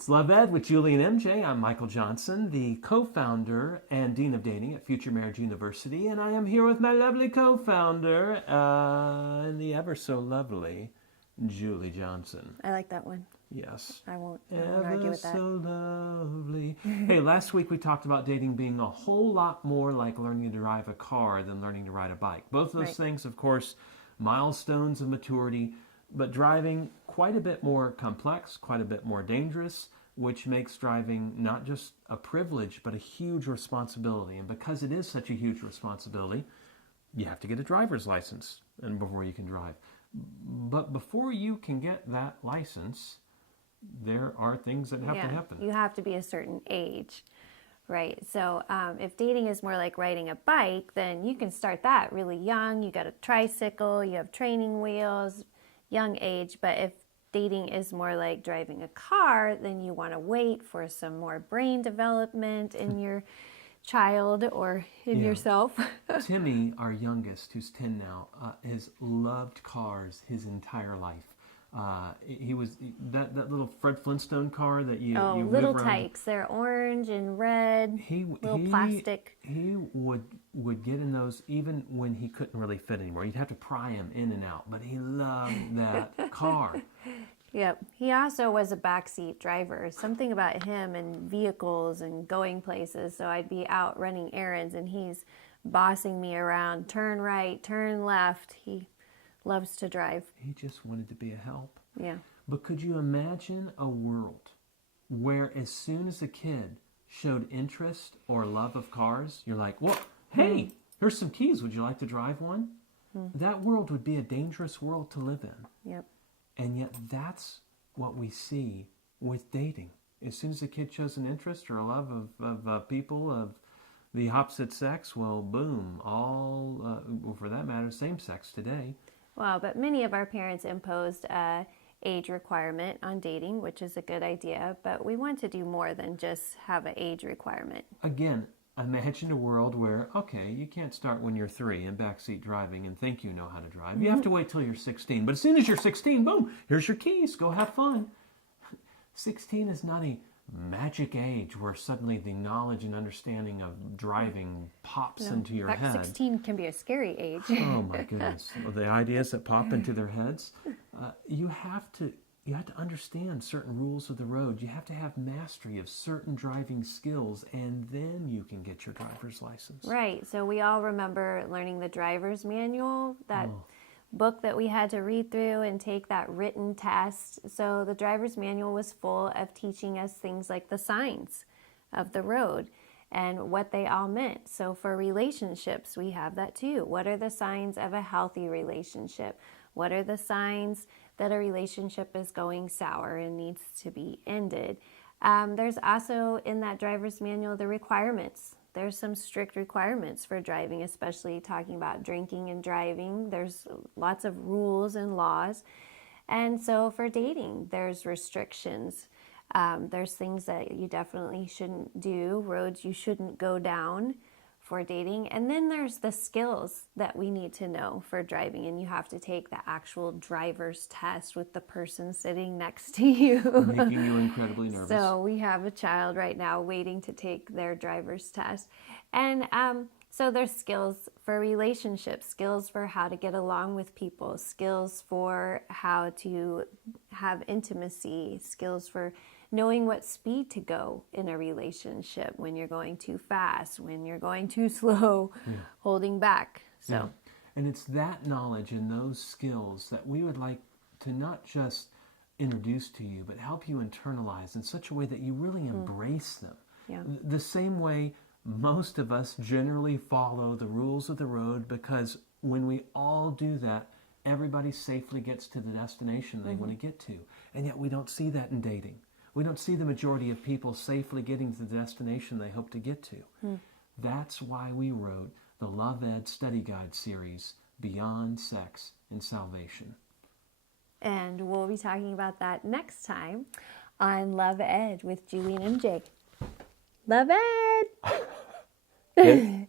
It's Love Ed with Julie and MJ. I'm Michael Johnson, the co-founder and Dean of Dating at Future Marriage University, and I am here with my lovely co-founder and the ever so lovely Julie Johnson. I like that one. Yes. I won't argue with that. Ever so lovely. Hey, last week we talked about dating being a whole lot more like learning to drive a car than learning to ride a bike. Both of those things, of course, milestones of maturity, but driving quite a bit more complex, quite a bit more dangerous, which makes driving not just a privilege, but a huge responsibility. And because it is such a huge responsibility, you have to get a driver's license and before you can drive. But before you can get that license, there are things that have to happen. You have to be a certain age, right? So if dating is more like riding a bike, then you can start that really young. You got a tricycle, you have training wheels, young age. But if dating is more like driving a car, then you want to wait for some more brain development in your child or in yourself. Timmy, our youngest, who's 10 now, has loved cars his entire life. He was that little Fred Flintstone car that you little move around. types. They're orange and red. Little plastic. He would get in those even when he couldn't really fit anymore. You'd have to pry him in and out, but he loved that car. Yep. He also was a backseat driver. Something about him and vehicles and going places. So I'd be out running errands and he's bossing me around. Turn right, turn left. He loves to drive. He just wanted to be a help. Yeah. But could you imagine a world where as soon as a kid showed interest or love of cars, you're like, well, hey, here's some keys. Would you like to drive one? That world would be a dangerous world to live in. Yep. And yet that's what we see with dating. As soon as a kid shows an interest or a love of people of the opposite sex, well, boom, all, for that matter, same sex today. Well, but many of our parents imposed a age requirement on dating, which is a good idea, but we want to do more than just have an age requirement. Again, imagine a world where, okay, you can't start when you're 3 in backseat driving and think you know how to drive. You have to wait till you're 16. But as soon as you're 16, boom, here's your keys. Go have fun. 16 is not a magic age where suddenly the knowledge and understanding of driving pops into your head. 16 can be a scary age. Oh my goodness. The ideas that pop into their heads. You have to understand certain rules of the road. You have to have mastery of certain driving skills, and then you can get your driver's license. Right. So we all remember learning the driver's manual, that book that we had to read through and take that written test. So the driver's manual was full of teaching us things like the signs of the road and what they all meant. So for relationships, we have that too. What are the signs of a healthy relationship? What are the signs that a relationship is going sour and needs to be ended? There's also in that driver's manual the requirements. There's some strict requirements for driving, especially talking about drinking and driving. There's lots of rules and laws. And so for dating, there's restrictions. There's things that you definitely shouldn't do, roads you shouldn't go down for dating. And then there's the skills that we need to know for driving, and you have to take the actual driver's test with the person sitting next to you. Making you incredibly nervous. So we have a child right now waiting to take their driver's test. And so there's skills for relationships, skills for how to get along with people, skills for how to have intimacy, skills for knowing what speed to go in a relationship, when you're going too fast, when you're going too slow, holding back. So, yeah. And it's that knowledge and those skills that we would like to not just introduce to you, but help you internalize in such a way that you really embrace them. Yeah. The same way most of us generally follow the rules of the road, because when we all do that, everybody safely gets to the destination they want to get to. And yet we don't see that in dating. We don't see the majority of people safely getting to the destination they hope to get to. That's why we wrote the Love Ed Study Guide series, Beyond Sex and Salvation. And we'll be talking about that next time on Love Ed with Julie and MJ. Love Ed!